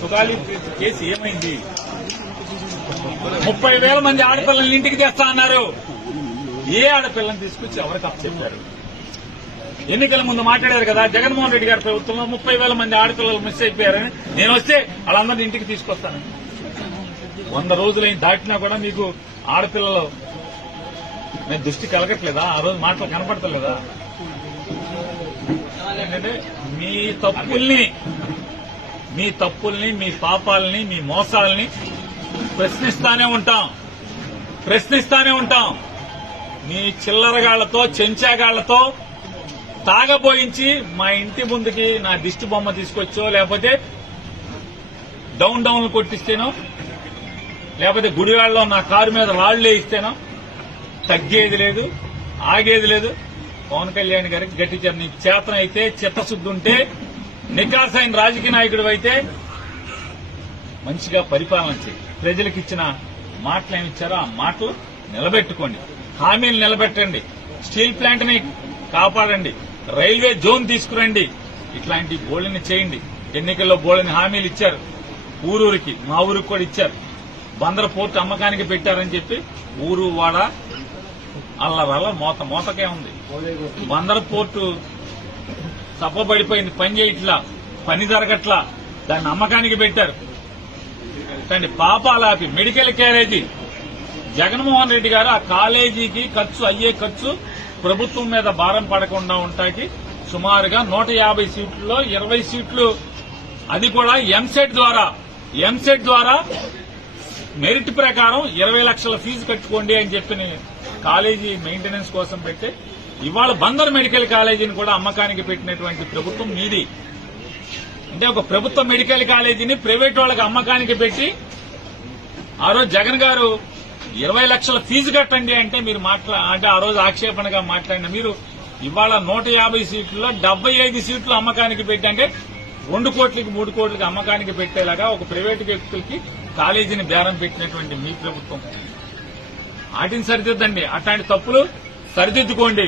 Sugali case ఏమైంది? 30,000 మంది ఆడపిల్లల్ని ఇంటికి తెస్తా అన్నారు. ఏ ఆడపిల్లని తీసుకొచ్చి ఎవరికి అప్పచెప్పారు? ఎన్నికల ముందు మాట్లాడారు కదా, జగన్మోహన్ రెడ్డి గారి ప్రభుత్వంలో 30,000 మంది ఆడపిల్లలు మిస్ అయిపోయారని. నేను వస్తే వాళ్ళందరినీ ఇంటికి తీసుకొస్తాను. 100 రోజులైన దాటినా కూడా మీకు ఆడపిల్లలు నేను దృష్టి కలగట్లేదా? ఆ రోజు మాటలు కనపడతలేదా? ఏంటంటే మీ తప్పుల్ని మీ పాపాలని మీ మోసాలని ప్రశ్నిస్తానే ఉంటాం. మీ చిల్లరగాళ్లతో చెంచాగాళ్లతో తాగబోయించి మా ఇంటి ముందుకి నా దిష్టి బొమ్మ తీసుకొచ్చో, లేకపోతే డౌన్లు కొట్టిస్తేనో, లేకపోతే గుడివాడలో నా కారు మీద రాళ్లు వేయిస్తేనో తగ్గేది లేదు, ఆగేది లేదు. పవన్ కళ్యాణ్ గారికి గట్టి నీకు చేతన అయితే, చిత్తశుద్ధి ఉంటే, నికార్సైన రాజకీయ నాయకుడు అయితే మంచిగా పరిపాలన చేయి. ప్రజలకు ఇచ్చిన మాటలు ఏమిచ్చారో ఆ మాటలు నిలబెట్టుకోండి, హామీలు నిలబెట్టండి, స్టీల్ ప్లాంట్ ని కాపాడండి, రైల్వే జోన్ తీసుకురండి. ఇట్లాంటి బోళ్ళని చేయండి. ఎన్నికల్లో బోళ్ళని హామీలు ఇచ్చారు. ఊరూరికి, మా ఊరికి కూడా ఇచ్చారు. బందర్ పోర్టు అమ్మకానికి పెట్టారని చెప్పి ఊరు వాడ అల్లరల్ల మోతకే ఉంది. బందర్ పోర్టు సబ్బపడిపోయింది, పని చేయట్లా, పని జరగట్లా, దాన్ని అమ్మకానికి పెట్టారు. పాపాలాపి మెడికల్ కాలేజీ జగన్మోహన్ రెడ్డి గారు ఆ కాలేజీకి అయ్యే ఖర్చు ప్రభుత్వం మీద భారం పడకుండా ఉంటాకి సుమారుగా 150 సీట్లలో 20 సీట్లు, అది కూడా ఎంసెట్ ద్వారా మెరిట్ ప్రకారం 20 లక్షల ఫీజు కట్టుకోండి అని చెప్పి కాలేజీ మెయింటెనెన్స్ కోసం పెట్టి ఇవాళ బందర్ మెడికల్ కాలేజీని కూడా అమ్మకానికి పెట్టినటువంటి ప్రభుత్వం మీది. అంటే ఒక ప్రభుత్వ మెడికల్ కాలేజీని ప్రైవేట్ వాళ్ళకి అమ్మకానికి పెట్టి ఆ రోజు జగన్ గారు 20 లక్షల ఫీజు కట్టండి అంటే మీరు అంటే ఆ రోజు ఆక్షేపణగా మాట్లాడిన మీరు ఇవాళ 150 సీట్లలో 75 సీట్లు అమ్మకానికి పెట్టంటే 2 కోట్లకి 3 కోట్లకి అమ్మకానికి పెట్టేలాగా ఒక ప్రైవేటు వ్యక్తులకి కాలేజీని బేరం పెట్టినటువంటి మీ ప్రభుత్వం. వాటిని సరిదిద్దండి, అట్లాంటి తప్పులు సరిదిద్దుకోండి.